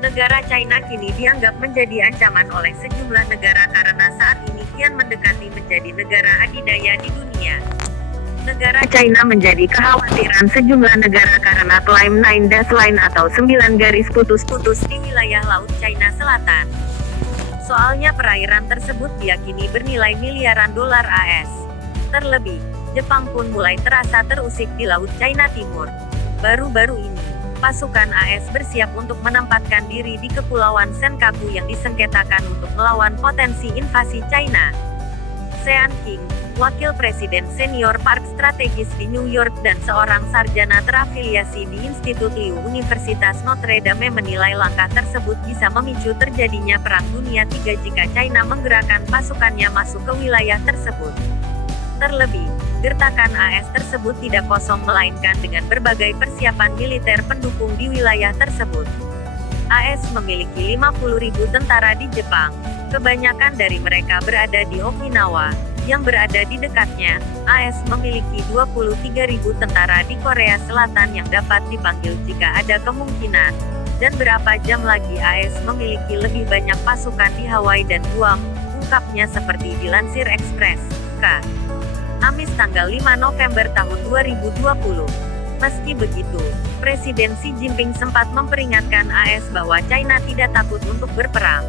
Negara China kini dianggap menjadi ancaman oleh sejumlah negara karena saat ini kian mendekati menjadi negara adidaya di dunia. Negara China menjadi kekhawatiran sejumlah negara karena klaim 9 dash line atau 9 garis putus-putus di wilayah Laut China Selatan. Soalnya perairan tersebut diyakini bernilai miliaran dolar AS. Terlebih, Jepang pun mulai terasa terusik di Laut China Timur. Baru-baru ini, pasukan AS bersiap untuk menempatkan diri di Kepulauan Senkaku yang disengketakan untuk melawan potensi invasi China. Sean King, wakil presiden senior Park Strategis di New York dan seorang sarjana terafiliasi di Institut Liu Universitas Notre Dame menilai langkah tersebut bisa memicu terjadinya Perang Dunia III jika China menggerakkan pasukannya masuk ke wilayah tersebut. Terlebih, gertakan AS tersebut tidak kosong melainkan dengan berbagai persiapan militer pendukung di wilayah tersebut. AS memiliki 50.000 tentara di Jepang. Kebanyakan dari mereka berada di Okinawa, yang berada di dekatnya. AS memiliki 23.000 tentara di Korea Selatan yang dapat dipanggil jika ada kemungkinan. Dan berapa jam lagi AS memiliki lebih banyak pasukan di Hawaii dan Guam, ungkapnya seperti dilansir Express. Kamis tanggal 5 November tahun 2020. Meski begitu, Presiden Xi Jinping sempat memperingatkan AS bahwa China tidak takut untuk berperang.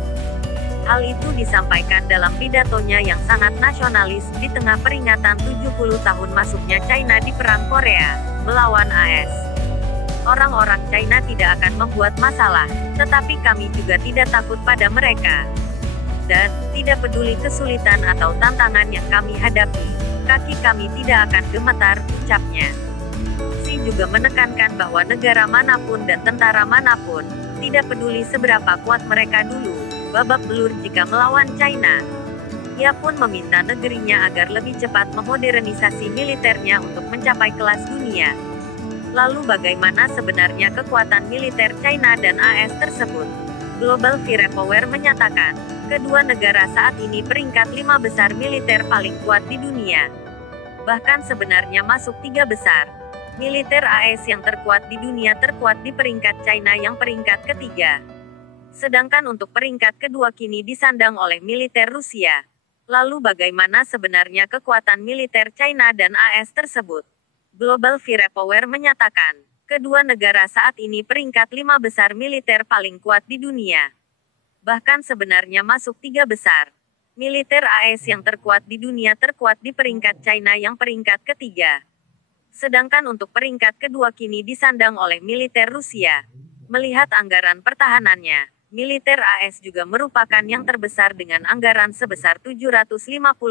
Hal itu disampaikan dalam pidatonya yang sangat nasionalis di tengah peringatan 70 tahun masuknya China di Perang Korea melawan AS. Orang-orang China tidak akan membuat masalah, tetapi kami juga tidak takut pada mereka. Dan, tidak peduli kesulitan atau tantangan yang kami hadapi, kaki kami tidak akan gemetar, ucapnya. Xi juga menekankan bahwa negara manapun dan tentara manapun, tidak peduli seberapa kuat mereka dulu, babak belur jika melawan China. Ia pun meminta negerinya agar lebih cepat memodernisasi militernya untuk mencapai kelas dunia. Lalu bagaimana sebenarnya kekuatan militer China dan AS tersebut? Global Firepower menyatakan, kedua negara saat ini peringkat 5 besar militer paling kuat di dunia. Bahkan sebenarnya masuk 3 besar. Militer AS yang terkuat di dunia terkuat di peringkat China yang peringkat ketiga. Sedangkan untuk peringkat kedua kini disandang oleh militer Rusia. Lalu bagaimana sebenarnya kekuatan militer China dan AS tersebut? Global Firepower menyatakan, kedua negara saat ini peringkat 5 besar militer paling kuat di dunia. Bahkan sebenarnya masuk 3 besar. Militer AS yang terkuat di dunia terkuat di peringkat China yang peringkat ketiga. Sedangkan untuk peringkat kedua kini disandang oleh militer Rusia. Melihat anggaran pertahanannya, militer AS juga merupakan yang terbesar dengan anggaran sebesar 750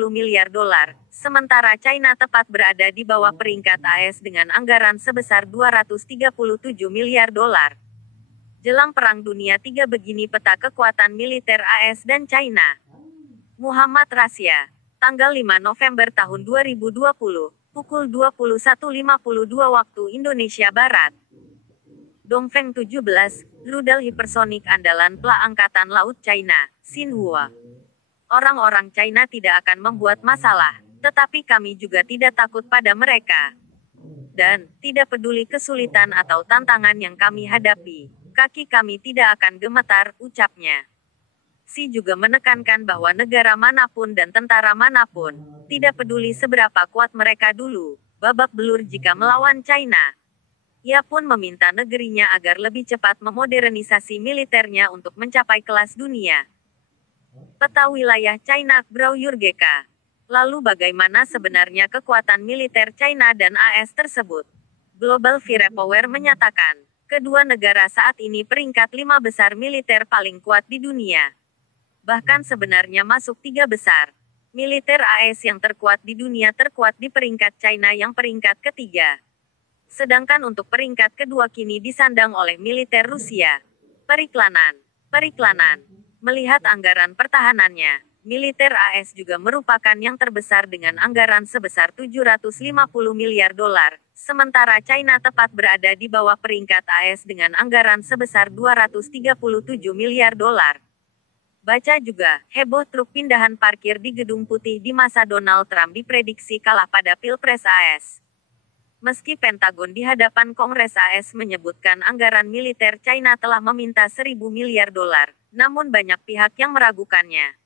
miliar dolar, sementara China tepat berada di bawah peringkat AS dengan anggaran sebesar 237 miliar dolar. Jelang Perang Dunia III begini peta kekuatan militer AS dan China. Muhammad Rasya, tanggal 5 November tahun 2020, pukul 21.52 waktu Indonesia Barat. Dongfeng 17, rudal hipersonik andalan PLA Angkatan Laut China, Xinhua. Orang-orang China tidak akan membuat masalah, tetapi kami juga tidak takut pada mereka. Dan, tidak peduli kesulitan atau tantangan yang kami hadapi, kaki kami tidak akan gemetar, ucapnya. Xi juga menekankan bahwa negara manapun dan tentara manapun, tidak peduli seberapa kuat mereka dulu, babak belur jika melawan China. Ia pun meminta negerinya agar lebih cepat memodernisasi militernya untuk mencapai kelas dunia. Peta wilayah China, Brauyur GK. Lalu bagaimana sebenarnya kekuatan militer China dan AS tersebut? Global Firepower menyatakan, kedua negara saat ini peringkat 5 besar militer paling kuat di dunia. Bahkan sebenarnya masuk 3 besar. Militer AS yang terkuat di dunia terkuat di peringkat China yang peringkat ketiga. Sedangkan untuk peringkat kedua kini disandang oleh militer Rusia. Periklanan. Melihat anggaran pertahanannya, militer AS juga merupakan yang terbesar dengan anggaran sebesar 750 miliar dolar, sementara China tepat berada di bawah peringkat AS dengan anggaran sebesar 237 miliar dolar. Baca juga, heboh truk pindahan parkir di Gedung Putih di masa Donald Trump diprediksi kalah pada Pilpres AS. Meski Pentagon di hadapan Kongres AS menyebutkan anggaran militer China telah meminta 1.000 miliar dolar, namun banyak pihak yang meragukannya.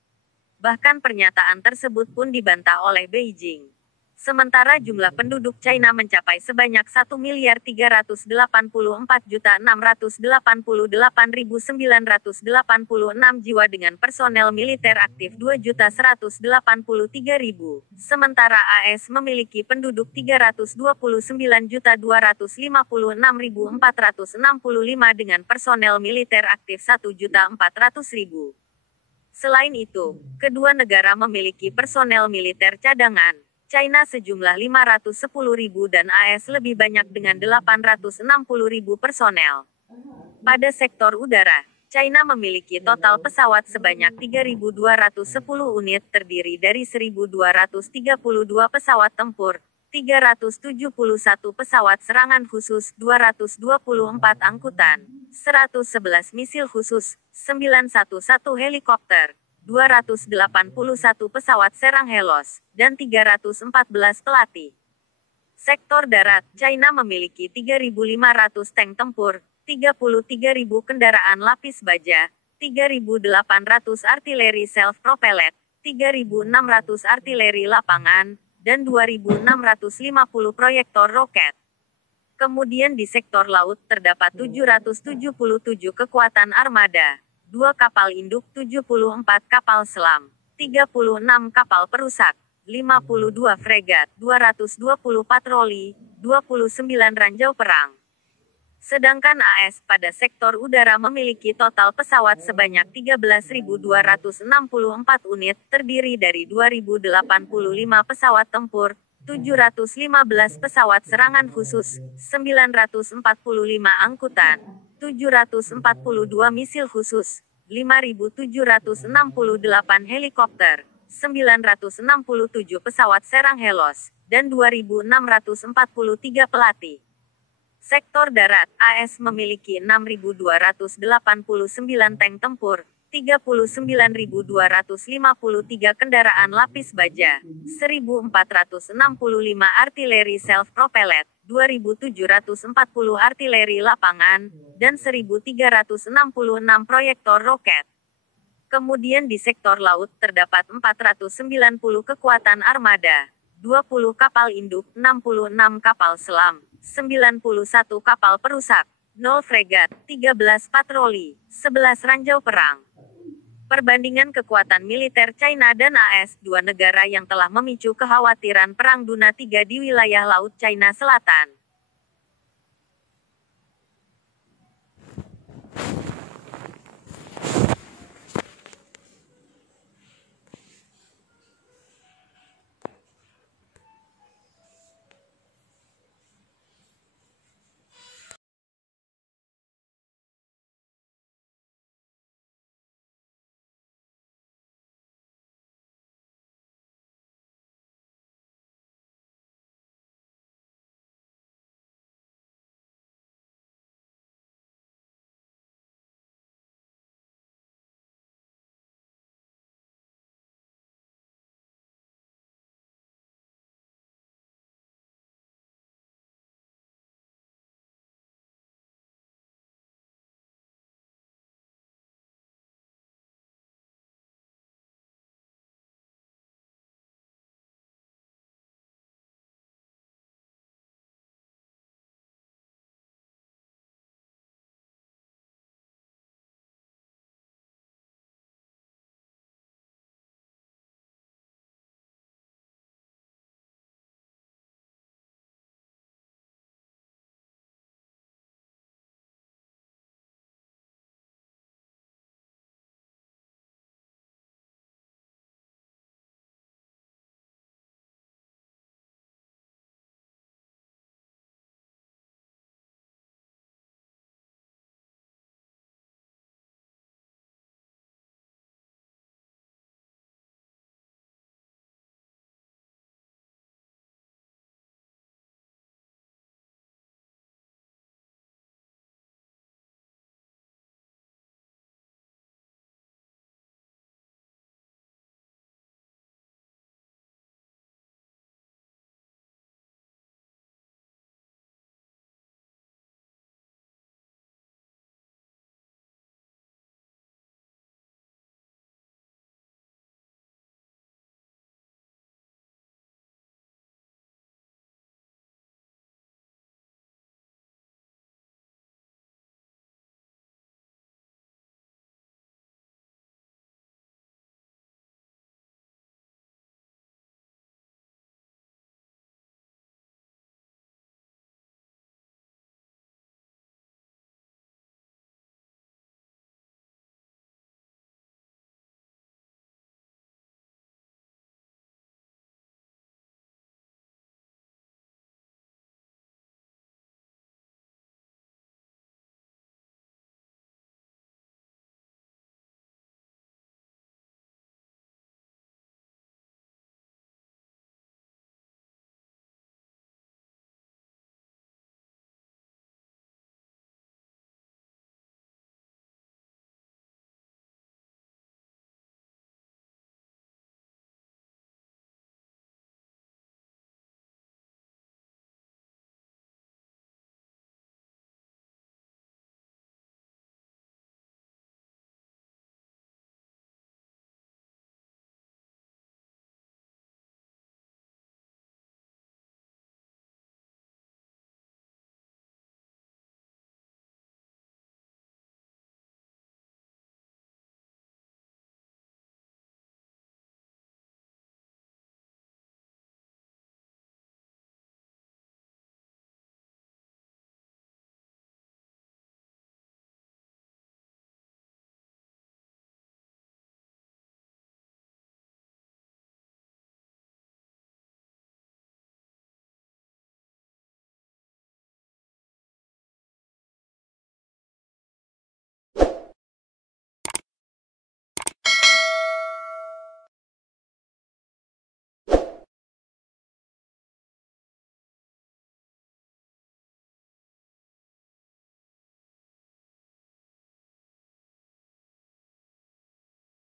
Bahkan pernyataan tersebut pun dibantah oleh Beijing. Sementara jumlah penduduk China mencapai sebanyak 1.384.688.986 jiwa dengan personel militer aktif 2.183.000. Sementara AS memiliki penduduk 329.256.465 dengan personel militer aktif 1.400.000. Selain itu, kedua negara memiliki personel militer cadangan. China sejumlah 510.000 dan AS lebih banyak dengan 860.000 personel. Pada sektor udara, China memiliki total pesawat sebanyak 3.210 unit terdiri dari 1.232 pesawat tempur, 371 pesawat serangan khusus, 224 angkutan, 111 misil khusus, 911 helikopter, 281 pesawat serang Helos, dan 314 pelatih. Sektor darat, China memiliki 3.500 tank tempur, 33.000 kendaraan lapis baja, 3.800 artileri self-propellet, 3.600 artileri lapangan, dan 2.650 proyektor roket. Kemudian di sektor laut terdapat 777 kekuatan armada, 2 kapal induk, 74 kapal selam, 36 kapal perusak, 52 fregat, 220 patroli, 29 ranjau perang. Sedangkan AS pada sektor udara memiliki total pesawat sebanyak 13.264 unit, terdiri dari 2.085 pesawat tempur, 715 pesawat serangan khusus, 945 angkutan, 742 misil khusus, 5.768 helikopter, 967 pesawat serang Helos, dan 2.643 pelatih. Sektor darat, AS memiliki 6.289 tank tempur, 39.253 kendaraan lapis baja, 1.465 artileri self-propellet, 2.740 artileri lapangan, dan 1.366 proyektor roket. Kemudian di sektor laut terdapat 490 kekuatan armada, 20 kapal induk, 66 kapal selam, 91 kapal perusak, 0 fregat, 13 patroli, 11 ranjau perang. Perbandingan kekuatan militer China dan AS, dua negara yang telah memicu kekhawatiran Perang Dunia III di wilayah Laut China Selatan.